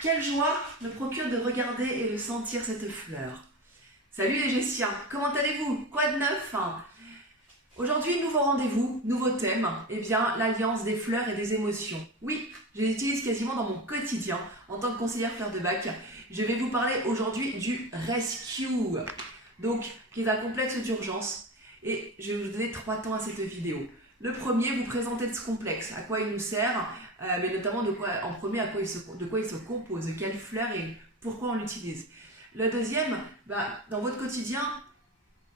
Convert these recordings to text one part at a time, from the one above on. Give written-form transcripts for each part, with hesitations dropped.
quelle joie me procure de regarder et de sentir cette fleur. Salut les Gessiens, comment allez-vous? Quoi de neuf? Aujourd'hui, nouveau rendez-vous, nouveau thème, l'alliance des fleurs et des émotions. Oui, je les utilise quasiment dans mon quotidien en tant que conseillère fleur de bac. Je vais vous parler aujourd'hui du rescue, donc qui est un complexe d'urgence, et je vais vous donner 3 temps à cette vidéo. Le premier, vous présenter de ce complexe, à quoi il nous sert, mais notamment de quoi il se compose, de quelle fleur et pourquoi on l'utilise. Le deuxième, dans votre quotidien,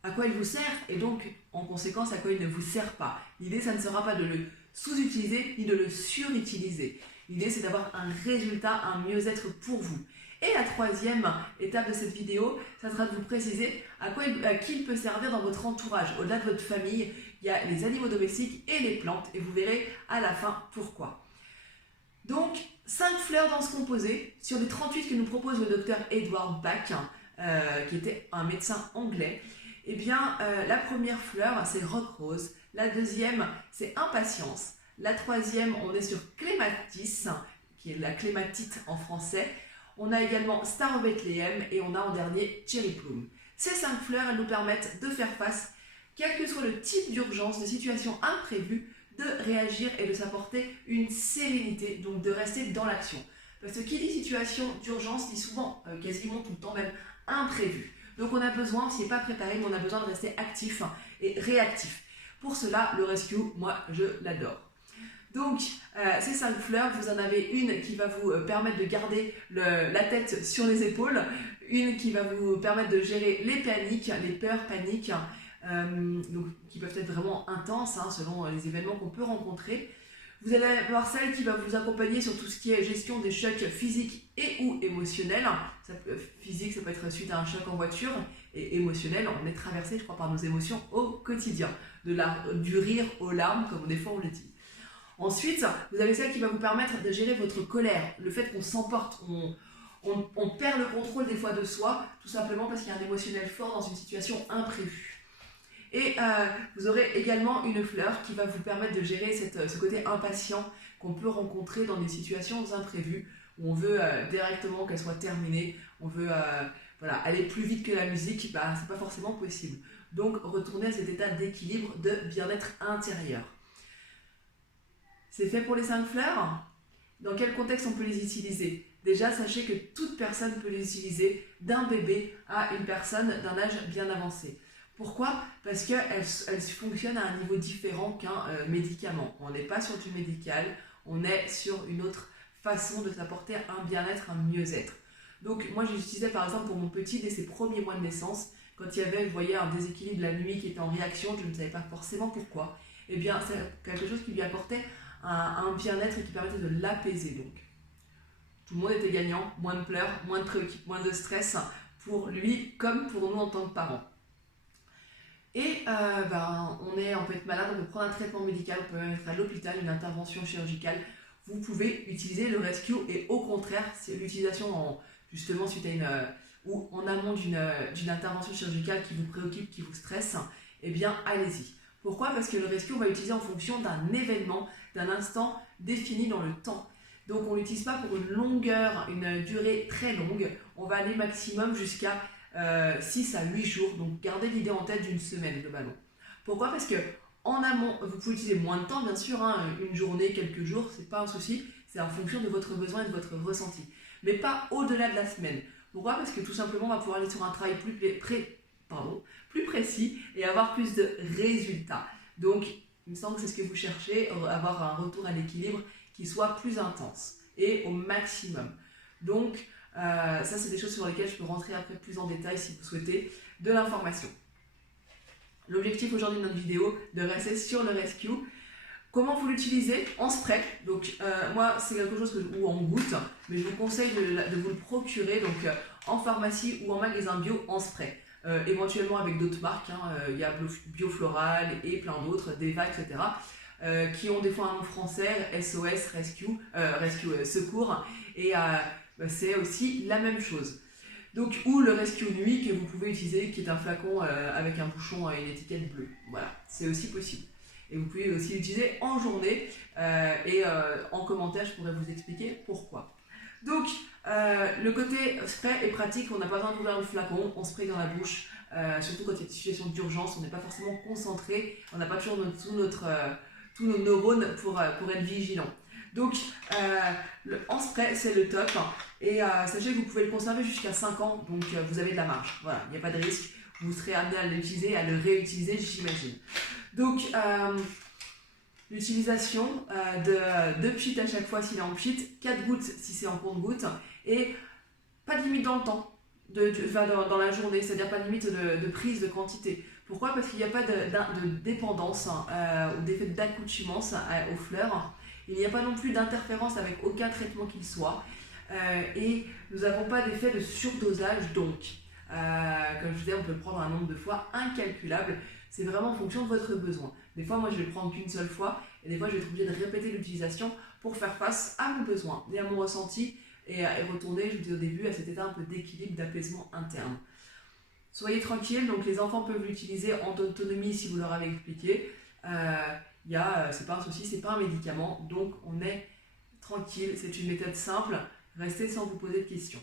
à quoi il vous sert et donc en conséquence à quoi il ne vous sert pas. L'idée, ça ne sera pas de le sous-utiliser ni de le surutiliser. L'idée, c'est d'avoir un résultat, un mieux-être pour vous. Et la troisième étape de cette vidéo, ça sera de vous préciser à qui il peut servir dans votre entourage. Au-delà de votre famille, il y a les animaux domestiques et les plantes, et vous verrez à la fin pourquoi. Donc, 5 fleurs dans ce composé, sur les 38 que nous propose le docteur Edward Bach, qui était un médecin anglais. La première fleur, c'est rock rose. La deuxième, c'est impatience. La troisième, on est sur clématis, qui est la clématite en français. On a également Star of Bethlehem et on a en dernier Cherry Plum. Ces 5 fleurs, elles nous permettent de faire face, quel que soit le type d'urgence, de situation imprévue, de réagir et de s'apporter une sérénité, donc de rester dans l'action. Parce que qui dit situation d'urgence dit souvent, quasiment tout le temps même, imprévu. Donc on a besoin, si n'est pas préparé, mais on a besoin de rester actif et réactif. Pour cela, le rescue, moi, je l'adore. Donc, ces 5 fleurs, vous en avez une qui va vous permettre de garder la tête sur les épaules, une qui va vous permettre de gérer les paniques, les peurs, paniques, qui peuvent être vraiment intenses selon les événements qu'on peut rencontrer. Vous allez avoir celle qui va vous accompagner sur tout ce qui est gestion des chocs physiques et ou émotionnels. Physique, ça peut être suite à un choc en voiture, et émotionnel, on est traversé, je crois, par nos émotions au quotidien, du rire aux larmes, comme des fois on le dit. Ensuite, vous avez celle qui va vous permettre de gérer votre colère, le fait qu'on s'emporte, on perd le contrôle des fois de soi, tout simplement parce qu'il y a un émotionnel fort dans une situation imprévue. Et vous aurez également une fleur qui va vous permettre de gérer ce côté impatient qu'on peut rencontrer dans des situations imprévues, où on veut directement qu'elle soit terminée, on veut aller plus vite que la musique, c'est pas forcément possible. Donc retourner à cet état d'équilibre, de bien-être intérieur. C'est fait pour les 5 fleurs. Dans quel contexte on peut les utiliser? Déjà, sachez que toute personne peut les utiliser, d'un bébé à une personne d'un âge bien avancé. Pourquoi? Parce qu'elles fonctionnent à un niveau différent qu'un médicament. On n'est pas sur du médical, on est sur une autre façon de s'apporter un bien-être, un mieux-être. Donc moi, je l'utilisais par exemple pour mon petit dès ses premiers mois de naissance, quand il y avait, vous voyez, un déséquilibre de la nuit qui était en réaction, je ne savais pas forcément pourquoi. C'est quelque chose qui lui apportait un bien-être et qui permettait de l'apaiser. Donc, tout le monde était gagnant, moins de pleurs, moins de préoccupations, moins de stress pour lui comme pour nous en tant que parents. Et on peut être malade, on peut prendre un traitement médical, on peut même être à l'hôpital, une intervention chirurgicale. Vous pouvez utiliser le rescue et au contraire, c'est l'utilisation justement suite à ou en amont d'une intervention chirurgicale qui vous préoccupe, qui vous stresse, allez-y. Pourquoi? Parce que le rescue, on va l'utiliser en fonction d'un événement, d'un instant défini dans le temps. Donc on ne l'utilise pas pour une longueur, une durée très longue. On va aller maximum jusqu'à 6 à 8 jours. Donc gardez l'idée en tête d'une semaine globalement. Pourquoi? Parce que en amont, vous pouvez utiliser moins de temps, bien sûr, une journée, quelques jours, c'est pas un souci. C'est en fonction de votre besoin et de votre ressenti. Mais pas au-delà de la semaine. Pourquoi? Parce que tout simplement, on va pouvoir aller sur un travail plus précis et avoir plus de résultats. Donc, il me semble que c'est ce que vous cherchez, avoir un retour à l'équilibre qui soit plus intense et au maximum. Donc, ça, c'est des choses sur lesquelles je peux rentrer après plus en détail si vous souhaitez de l'information. L'objectif aujourd'hui de notre vidéo, de rester sur le rescue. Comment vous l'utilisez? En spray. Donc, moi, c'est quelque chose ou en goutte, mais je vous conseille de vous le procurer en pharmacie ou en magasin bio en spray. Éventuellement avec d'autres marques, il y a Biofloral et plein d'autres, Deva, etc. Qui ont des fois un nom français, SOS, Rescue Secours, et c'est aussi la même chose. Donc, ou le Rescue Nuit que vous pouvez utiliser, qui est un flacon avec un bouchon et une étiquette bleue. Voilà, c'est aussi possible. Et vous pouvez aussi l'utiliser en journée, en commentaire, je pourrais vous expliquer pourquoi. Donc, Le côté spray est pratique, on n'a pas besoin d'ouvrir le flacon, on spray dans la bouche, surtout quand il y a des situations d'urgence, on n'est pas forcément concentré, on n'a pas toujours tous nos neurones pour être vigilant. Donc en spray c'est le top, et sachez que vous pouvez le conserver jusqu'à 5 ans, donc vous avez de la marge, voilà, il n'y a pas de risque, vous serez amené à l'utiliser, à le réutiliser j'imagine. Donc l'utilisation de 2 pchits à chaque fois s'il est en pchit, 4 gouttes si c'est en compte-gouttes, et pas de limite dans le temps, dans la journée, c'est-à-dire pas de limite de prise de quantité. Pourquoi? Parce qu'il n'y a pas de dépendance ou d'effet d'accoutumance aux fleurs. Il n'y a pas non plus d'interférence avec aucun traitement qu'il soit. Et nous n'avons pas d'effet de surdosage, donc, comme je disais, on peut le prendre un nombre de fois incalculable. C'est vraiment en fonction de votre besoin. Des fois, moi, je vais le prendre qu'une seule fois, et des fois, je vais être obligée de répéter l'utilisation pour faire face à mon besoin et à mon ressenti, et retourner, je vous dis au début, à cet état un peu d'équilibre, d'apaisement interne. Soyez tranquille, donc les enfants peuvent l'utiliser en autonomie si vous leur avez expliqué. C'est pas un souci, c'est pas un médicament, donc on est tranquille, c'est une méthode simple, restez sans vous poser de questions.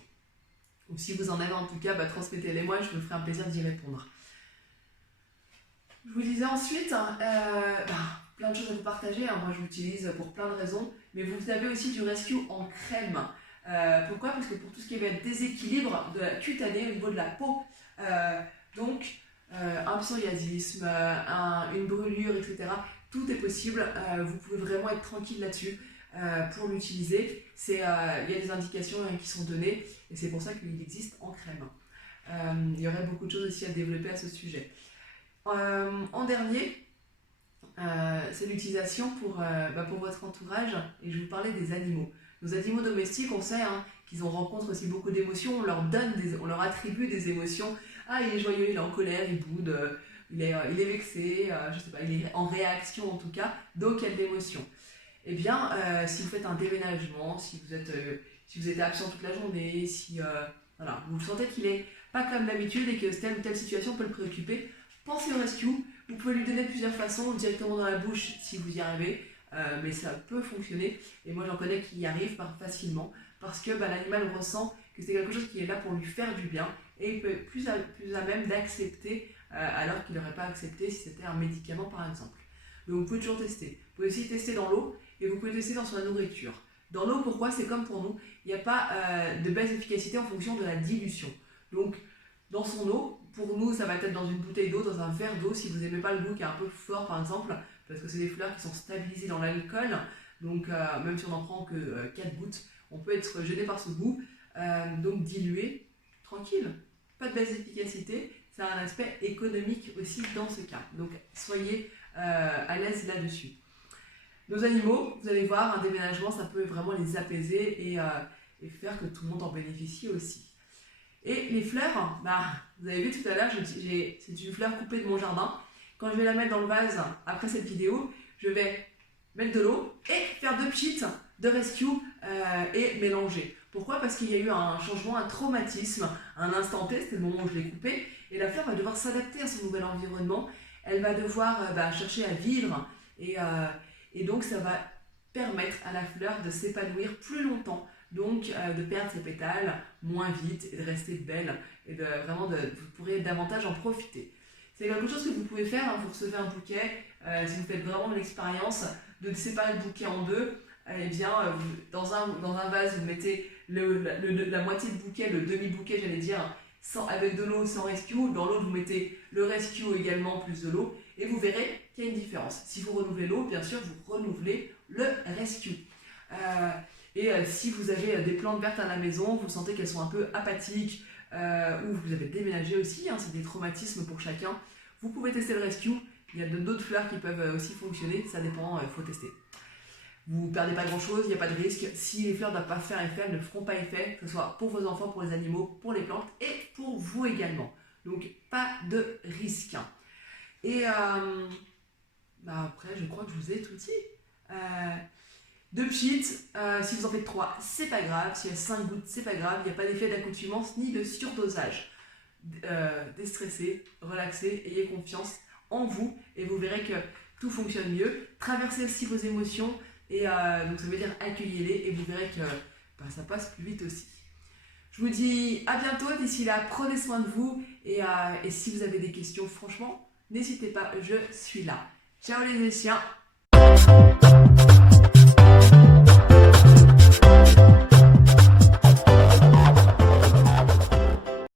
Ou si vous en avez en tout cas, transmettez-les moi, je me ferai un plaisir d'y répondre. Je vous disais ensuite, plein de choses à vous partager, moi je l'utilise pour plein de raisons, mais vous avez aussi du rescue en crème. Pourquoi? Parce que pour tout ce qui va être déséquilibre de la cutanée au niveau de la peau, un psoriasisme, une brûlure, etc., tout est possible, vous pouvez vraiment être tranquille là-dessus pour l'utiliser. Il y a des indications qui sont données, et c'est pour ça qu'il existe en crème. Il y aurait beaucoup de choses aussi à développer à ce sujet. En dernier, c'est l'utilisation pour votre entourage, et je vous parlais des animaux. Nos animaux domestiques, on sait qu'ils rencontrent aussi beaucoup d'émotions, on leur attribue des émotions. Ah, il est joyeux, il est en colère, il boude, il est vexé, je sais pas, il est en réaction en tout cas, donc il y a de l'émotion. Eh bien, si vous faites un déménagement, si vous êtes absent toute la journée, si vous sentez qu'il est pas comme d'habitude et que telle ou telle situation peut le préoccuper, pensez au rescue. Vous pouvez lui donner de plusieurs façons, directement dans la bouche si vous y arrivez, mais ça peut fonctionner. Et moi j'en connais qui y arrivent facilement, parce que l'animal ressent que c'est quelque chose qui est là pour lui faire du bien, et il peut être plus à même d'accepter, alors qu'il n'aurait pas accepté si c'était un médicament par exemple. Donc vous pouvez toujours tester. Vous pouvez aussi tester dans l'eau, et vous pouvez tester dans sa nourriture. Dans l'eau, pourquoi? C'est comme pour nous, il n'y a pas de baisse d'efficacité en fonction de la dilution. Donc dans son eau, pour nous ça va être dans une bouteille d'eau, dans un verre d'eau, si vous n'aimez pas le goût qui est un peu fort par exemple, parce que c'est des fleurs qui sont stabilisées dans l'alcool, donc même si on n'en prend que 4 gouttes, on peut être gêné par ce goût, donc dilué, tranquille, pas de baisse d'efficacité, ça a un aspect économique aussi dans ce cas, donc soyez à l'aise là-dessus. Nos animaux, vous allez voir, un déménagement, ça peut vraiment les apaiser et faire que tout le monde en bénéficie aussi. Et les fleurs, vous avez vu tout à l'heure, c'est une fleur coupée de mon jardin. Quand je vais la mettre dans le vase, après cette vidéo, je vais mettre de l'eau et faire 2 pchits de rescue et mélanger. Pourquoi? Parce qu'il y a eu un changement, un traumatisme, un instant T, c'était le moment où je l'ai coupé, et la fleur va devoir s'adapter à son nouvel environnement, elle va devoir chercher à vivre, et donc ça va permettre à la fleur de s'épanouir plus longtemps, donc de perdre ses pétales moins vite et de rester belle, et vous pourrez davantage en profiter. C'est quelque chose que vous pouvez faire, vous recevez un bouquet, si vous faites vraiment l'expérience de séparer le bouquet en deux, dans un vase, vous mettez la moitié de bouquet, le demi-bouquet, j'allais dire, avec de l'eau sans rescue. Dans l'autre, vous mettez le rescue également, plus de l'eau, et vous verrez qu'il y a une différence. Si vous renouvelez l'eau, bien sûr, vous renouvelez le rescue. Si vous avez des plantes vertes à la maison, vous sentez qu'elles sont un peu apathiques, ou vous avez déménagé aussi, c'est des traumatismes pour chacun, vous pouvez tester le rescue. Il y a d'autres fleurs qui peuvent aussi fonctionner, ça dépend, il faut tester. Vous ne perdez pas grand chose, il n'y a pas de risque. Si les fleurs ne doivent pas faire effet, elles ne feront pas effet, que ce soit pour vos enfants, pour les animaux, pour les plantes et pour vous également. Donc pas de risque. Et après, je crois que je vous ai tout dit. 2 pchits, si vous en faites 3, c'est pas grave. S'il y a 5 gouttes, c'est pas grave. Il n'y a pas d'effet d'accoutumance ni de surdosage. Déstressez, relaxez, ayez confiance en vous et vous verrez que tout fonctionne mieux. Traversez aussi vos émotions et donc ça veut dire accueillez-les et vous verrez que ça passe plus vite aussi. Je vous dis à bientôt. D'ici là, prenez soin de vous. Et si vous avez des questions, franchement, n'hésitez pas, je suis là. Ciao les Égyptiens.